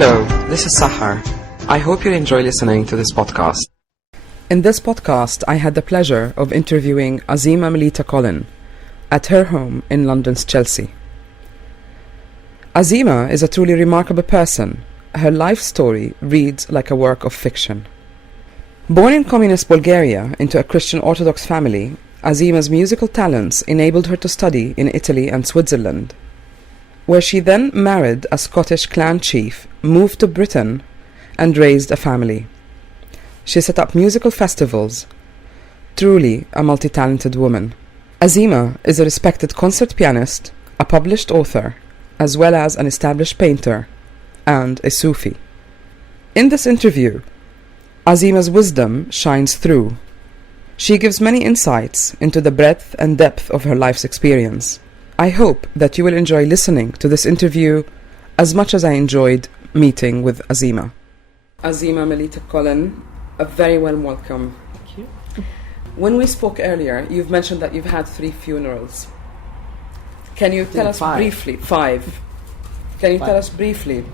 Hello, this is Sahar. I hope you enjoy listening to this podcast. In this podcast, I had the pleasure of interviewing Azima Melita Kolin at her home in London's Chelsea. Azima is a truly remarkable person. Her life story reads like a work of fiction. Born in communist Bulgaria into a Christian Orthodox family, Azima's musical talents enabled her to study in Italy and Switzerland, where she then married a Scottish clan chief, moved to Britain, and raised a family. She set up musical festivals. Truly a multi-talented woman. Azima is a respected concert pianist, a published author, as well as an established painter and a Sufi. In this interview, Azima's wisdom shines through. She gives many insights into the breadth and depth of her life's experience. I hope that you will enjoy listening to this interview as much as I enjoyed meeting with Azima. Azima Melita Kolin, a very warm welcome. Thank you. When we spoke earlier, you've mentioned that you've had 3 funerals. Can you tell us briefly? 5. Can you tell us briefly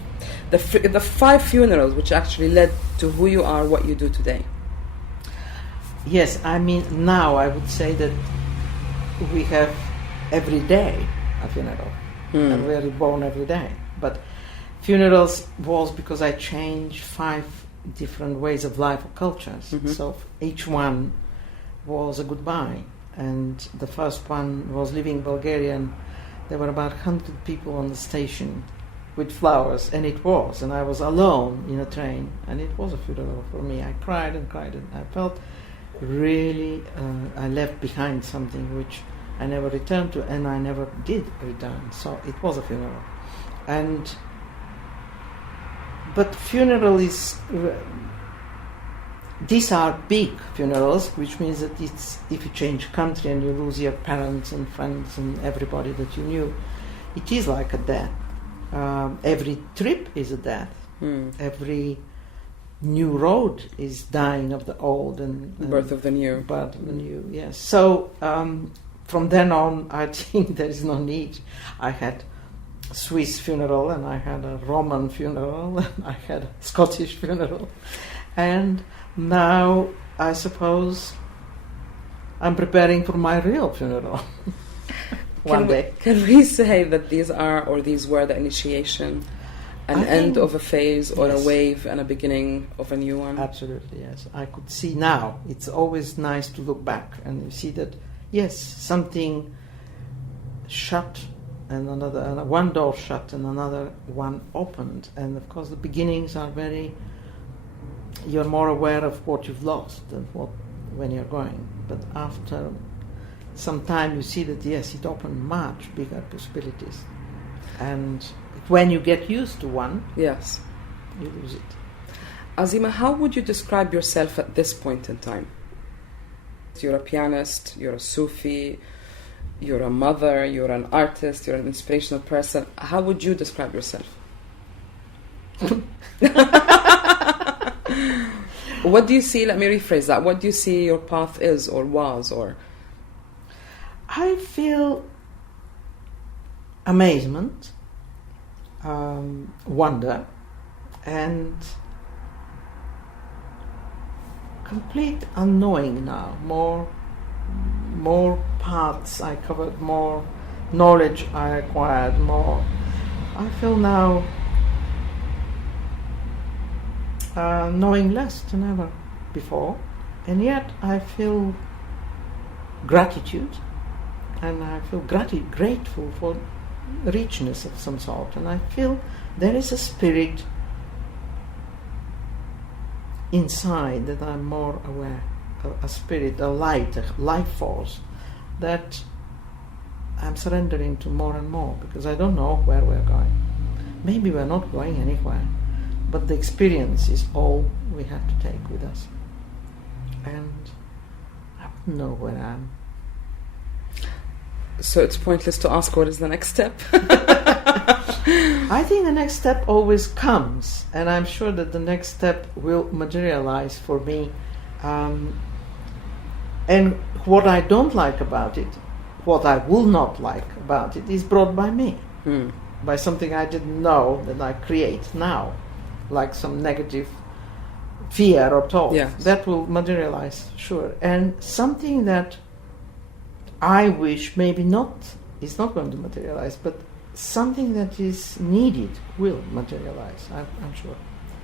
the 5 funerals which actually led to who you are, what you do today? Yes, I mean, now I would say that we have every day a funeral, and we are reborn every day. But funerals was because I changed 5 different ways of life or cultures. Mm-hmm. So each one was a goodbye. And the first one was leaving Bulgaria, and there were about 100 people on the station with flowers, and it was. And I was alone in a train, and it was a funeral for me. I cried and cried, and I felt really I left behind something which I never returned to, and I never did return. So it was a funeral. But funeral is, these are big funerals, which means that it's, if you change country and you lose your parents and friends and everybody that you knew, it is like a death. Every trip is a death. Every new road is dying of the old and birth of the new. Birth of the new, yes. So from then on, I think there is no need. I had a Swiss funeral, and I had a Roman funeral, and I had a Scottish funeral, and now I suppose I'm preparing for my real funeral. One day. Can we say that these were the initiation, an end of a phase, or yes, a wave and a beginning of a new one? Absolutely, yes. I could see now. It's always nice to look back and you see that, yes, something shut and one door shut and another one opened. And of course the beginnings are you're more aware of what you've lost than when you're going. But after some time you see that, yes, it opened much bigger possibilities. And when you get used to one, yes, you lose it. Azima, how would you describe yourself at this point in time? You're a pianist, you're a Sufi, you're a mother, you're an artist, you're an inspirational person. How would you describe yourself? What do you see, let me rephrase that, what do you see your path is or was or? I feel amazement, wonder, and complete unknowing now. More paths I covered, more knowledge I acquired, more. I feel now knowing less than ever before, and yet I feel gratitude, and I feel grateful for richness of some sort, and I feel there is a spirit inside that I'm more aware, a spirit, a light, a life force that I'm surrendering to more and more, because I don't know where we're going. Maybe we're not going anywhere, but the experience is all we have to take with us, and I don't know where I am. So it's pointless to ask what is the next step? I think the next step always comes, and I'm sure that the next step will materialize for me. And what I don't like about it, what I will not like about it, is brought by me, by something I didn't know that I create now. like some negative fear or thought. Yes. That will materialize, sure. And something that I wish maybe not is not going to materialize, but something that is needed will materialize, I'm sure,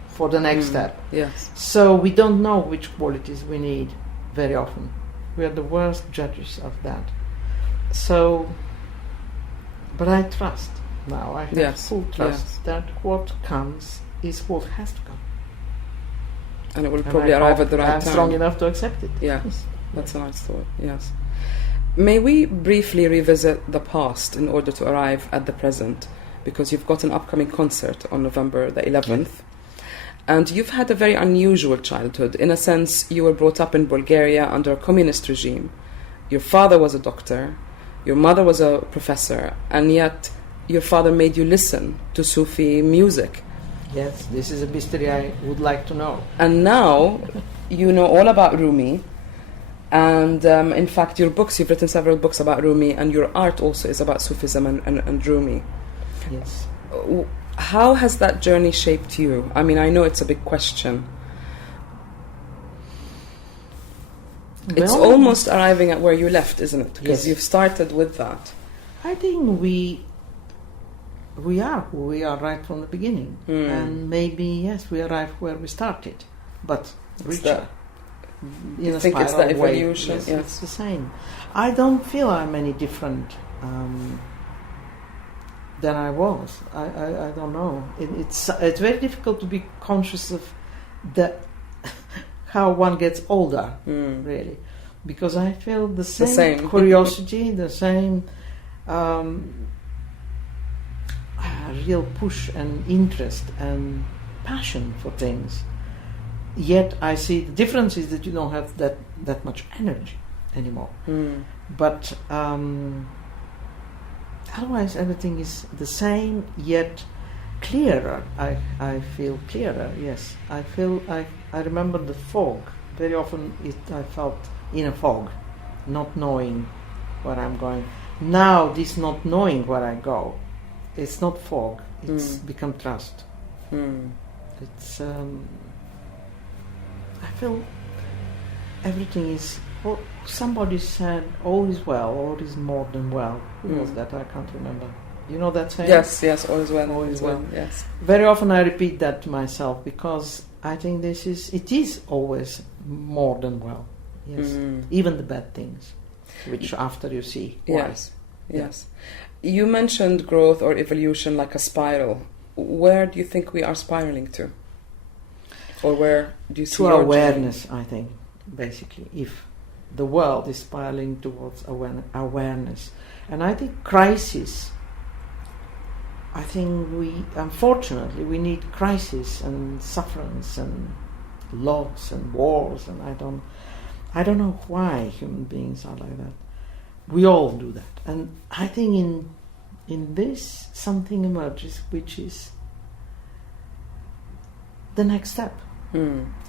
for the next step. Yes. So we don't know which qualities we need very often. We are the worst judges of that. So, but I trust now, I have full trust that what comes is what has to come. And it will probably arrive at the right time. I'm strong enough to accept it. Yes, that's a nice thought, yes. May we briefly revisit the past in order to arrive at the present? Because you've got an upcoming concert on November the 11th. And you've had a very unusual childhood. In a sense, you were brought up in Bulgaria under a communist regime. Your father was a doctor, your mother was a professor, and yet your father made you listen to Sufi music. Yes, this is a mystery I would like to know. And now you know all about Rumi. And in fact, you've written several books about Rumi, and your art also is about Sufism and Rumi. Yes. How has that journey shaped you? I mean, I know it's a big question. It's almost arriving at where you left, isn't it? Because you've started with that. I think we are who we are right from the beginning. And maybe, yes, we arrived where we started, but richer. You think it's the evolution? Yes, it's the same. I don't feel I'm any different than I was. I don't know. It's very difficult to be conscious of how one gets older, really, because I feel the same curiosity, the same real push and interest and passion for things. Yet I see the difference is that you don't have that much energy anymore. But otherwise everything is the same, yet clearer. I feel clearer, yes. I remember the fog. Very often I felt in a fog, not knowing where I'm going. Now this not knowing where I go, it's not fog, it's become trust. It's I feel everything is. Somebody said, "All is well, all is more than well." Who was that? I can't remember. You know that saying? Yes, all is well. All is well. Yes. Very often I repeat that to myself because I think it is always more than well. Yes, even the bad things, which after you see. Yes, yes. You mentioned growth or evolution like a spiral. Where do you think we are spiraling to? Or where do you see to awareness, I think, basically, if the world is spiraling towards awareness. And I think crisis, I think unfortunately, we need crisis and sufferance and loss and wars, and I don't know why human beings are like that. We all do that. And I think in this, something emerges, which is the next step.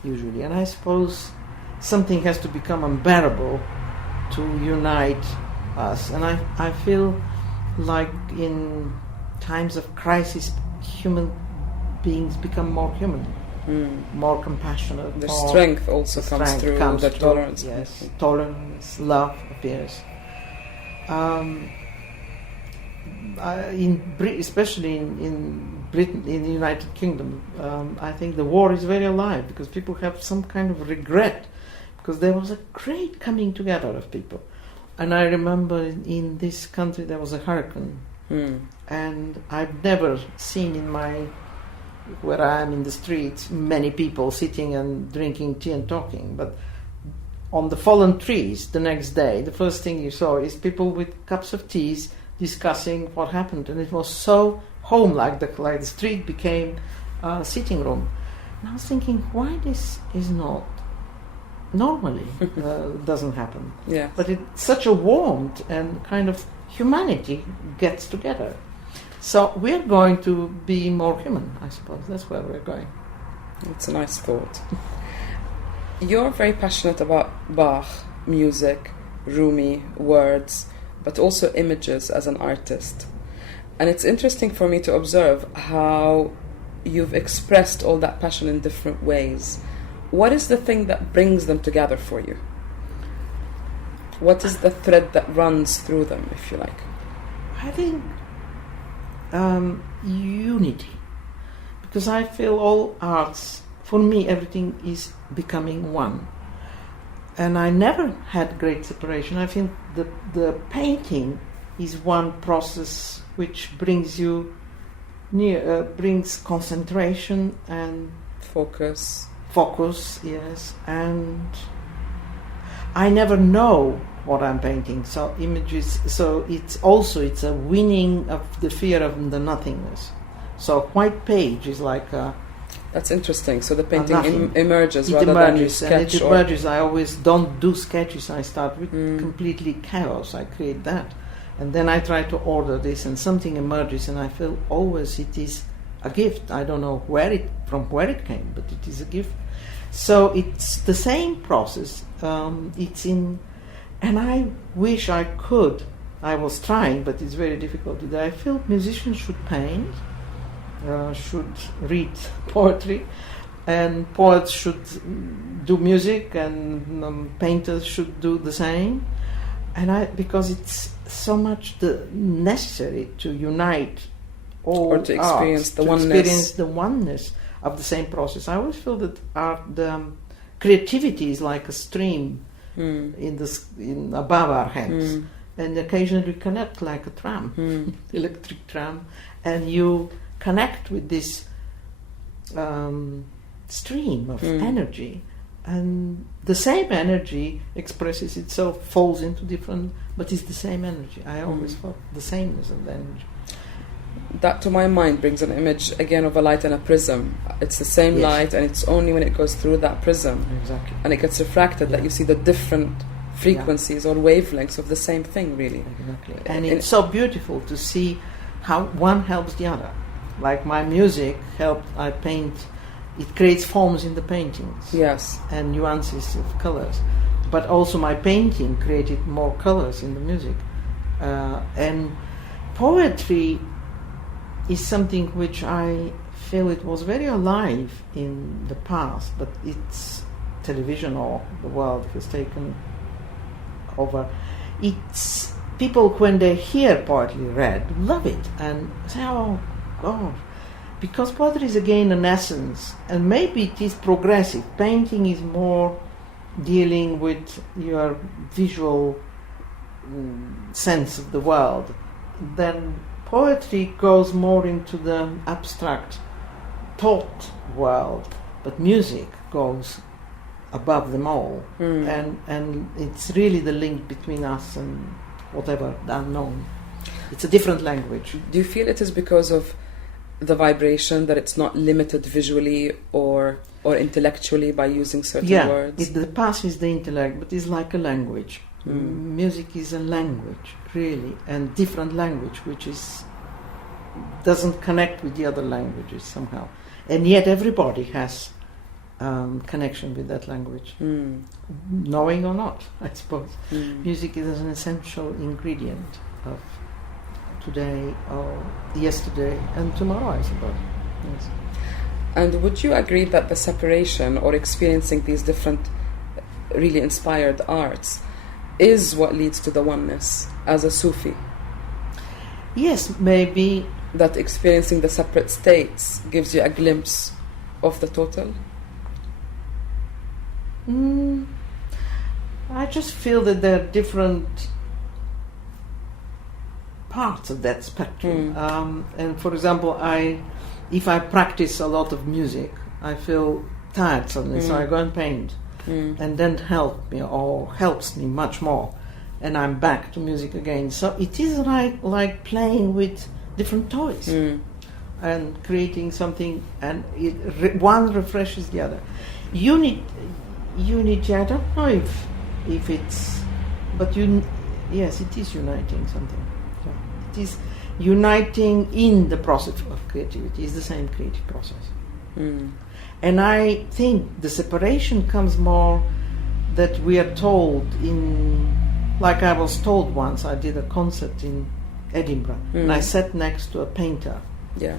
Usually, and I suppose something has to become unbearable to unite us, and I feel like in times of crisis human beings become more human, more compassionate. The strength also comes through the tolerance. Yes, tolerance, love appears. Especially in Britain, in the United Kingdom, I think the war is very alive because people have some kind of regret because there was a great coming together of people. And I remember in this country there was a hurricane, and I've never seen where I am in the streets, many people sitting and drinking tea and talking, but on the fallen trees the next day, the first thing you saw is people with cups of teas discussing what happened, and it was so home-like. The street became a sitting room. And I was thinking, why this is not normally doesn't happen. Yeah. But it's such a warmth and kind of humanity gets together. So we're going to be more human, I suppose. That's where we're going. It's a nice thought. You're very passionate about Bach, music, Rumi, words, but also images as an artist. And it's interesting for me to observe how you've expressed all that passion in different ways. What is the thing that brings them together for you? What is the thread that runs through them, if you like? I think unity. Because I feel all arts, for me, everything is becoming one. And I never had great separation. I think the painting is one process which brings you near, brings concentration and Focus, yes. And I never know what I'm painting. So images. So it's a winning of the fear of the nothingness. So a white page is like a. That's interesting. So the painting emerges rather emerges, than you sketch. And it emerges. I always don't do sketches. I start with completely chaos. I create that, and then I try to order this, and something emerges, and I feel always it is a gift. I don't know from where it came, but it is a gift. So it's the same process. It's in, and I wish I could. I was trying, but it's very difficult today. I feel musicians should paint. Should read poetry, and poets should do music, and painters should do the same. And because it's so much necessary to unite all or to experience arts, the to oneness. experience the oneness of the same process. I always feel that creativity is like a stream in above our heads, and occasionally connect like a tram, electric tram, and you connect with this stream of energy, and the same energy expresses itself, falls into different, but it's the same energy. I always felt the sameness of the energy. That, to my mind, brings an image again of a light and a prism. It's the same light, and it's only when it goes through that prism and it gets refracted that you see the different frequencies or wavelengths of the same thing, really. Exactly. And it's so beautiful to see how one helps the other. Like my music I paint, it creates forms in the paintings. Yes. And nuances of colors. But also my painting created more colors in the music. And poetry is something which I feel it was very alive in the past, but it's television or the world has taken over. It's people, when they hear poetry read, love it and say, oh, God, because poetry is again an essence, and maybe it is progressive. Painting is more dealing with your visual sense of the world. Then poetry goes more into the abstract thought world, but music goes above them all, and it's really the link between us and whatever, the unknown. It's a different language. Do you feel it is because of the vibration, that it's not limited visually or intellectually by using certain words? The past is the intellect, but it's like a language. Music is a language, really, and different language, which doesn't connect with the other languages somehow. And yet everybody has connection with that language, knowing or not, I suppose. Music is an essential ingredient of today or yesterday and tomorrow, I suppose. Yes. And would you agree that the separation or experiencing these different really inspired arts is what leads to the oneness as a Sufi? Yes, maybe. That experiencing the separate states gives you a glimpse of the total? I just feel that there are different parts of that spectrum. And for example, if I practice a lot of music, I feel tired suddenly, so I go and paint. And then helps me much more, and I'm back to music again. So it is like playing with different toys and creating something, and one refreshes the other. Unity, I don't know if it's, but yes, it is uniting something. So it is uniting in the process of creativity. It's the same creative process. And I think the separation comes more that we are told like I was told once, I did a concert in Edinburgh, and I sat next to a painter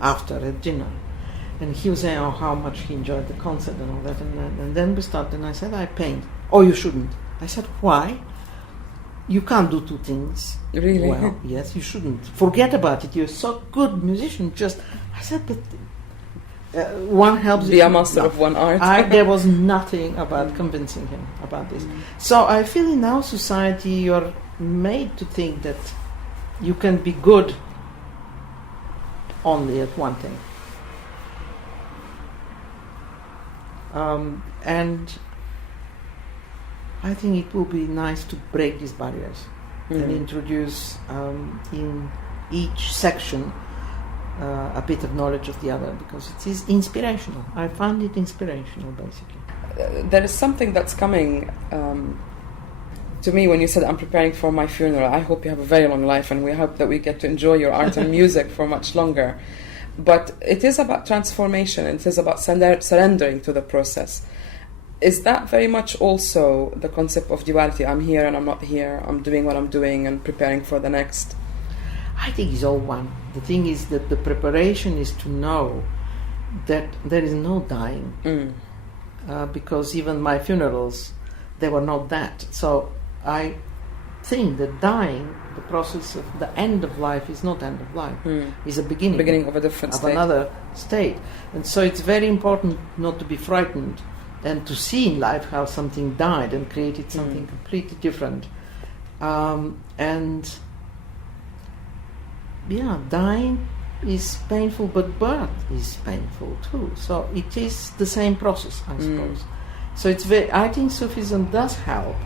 after a dinner. And he was saying, oh, how much he enjoyed the concert and all that. And then we started, and I said, I paint. Oh, you shouldn't. I said, why? You can't do two things. Really? Well, yes, you shouldn't. Forget about it. You're so good musician. Just, I said, but one helps. Be a master of one art. There was nothing about convincing him about this. So I feel in our society you're made to think that you can be good only at one thing. And I think it will be nice to break these barriers and introduce in each section a bit of knowledge of the other, because it is inspirational. I found it inspirational, basically. There is something that's coming to me when you said, I'm preparing for my funeral. I hope you have a very long life, and we hope that we get to enjoy your art and music for much longer. But it is about transformation, and it is about surrendering to the process. Is that very much also the concept of duality? I'm here and I'm not here. I'm doing what I'm doing and preparing for the next. I think it's all one. The thing is that the preparation is to know that there is no dying. Because even my funerals, they were not that. So I think that dying, the process of the end of life, is not end of life. It's a beginning of a different state. Of another state. And so it's very important not to be frightened and to see in life how something died and created something completely different. And yeah, dying is painful, but birth is painful too. So it is the same process, I suppose. So it's I think Sufism does help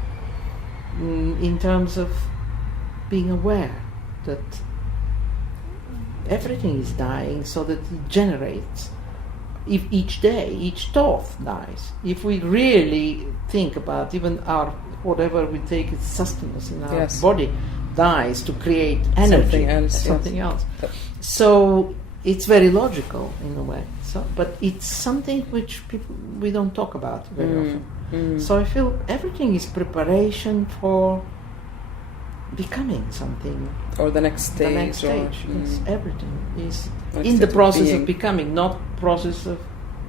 in terms of being aware that everything is dying, so that it generates. If each day, each thought dies. If we really think about even our whatever we take as sustenance in our body dies to create energy, something else. So it's very logical in a way. So, but it's something which we don't talk about very often. So I feel everything is preparation for becoming something, or the next stage. The next stage. Yes, everything is in the process of becoming, not process of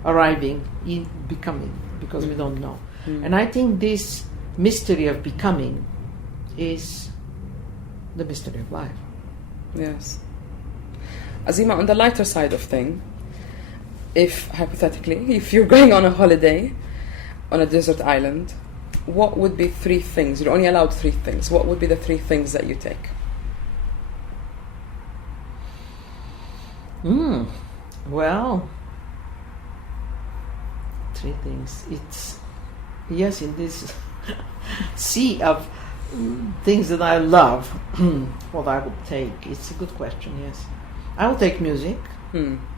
arriving in becoming, because we don't know. And I think this mystery of becoming is the mystery of life. Yes. Azima, on the lighter side of thing, if hypothetically, if you're going on a holiday on a desert island, what would be 3 things? You're only allowed 3 things. What would be the 3 things that you take? Well, 3 things. It's, yes, in this sea of things that I love, what I would take. It's a good question, yes. I will take music.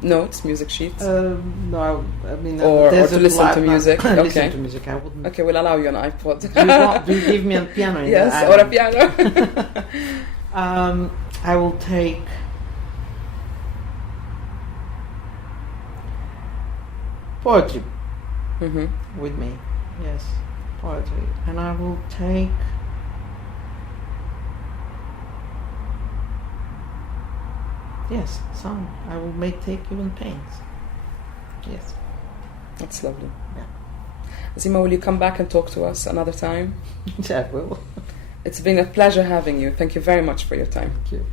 Notes, music sheets? No, I mean... Or to listen to music? Okay. Listen to music, I wouldn't. Okay, we'll allow you an iPod. Do you give me a piano? Yes, or a piano. I will take... poetry with me. Yes, poetry. And I will take... Yes, song. I will take even paints. Yes. That's lovely. Yeah. Azima, will you come back and talk to us another time? I will. It's been a pleasure having you. Thank you very much for your time. Thank you.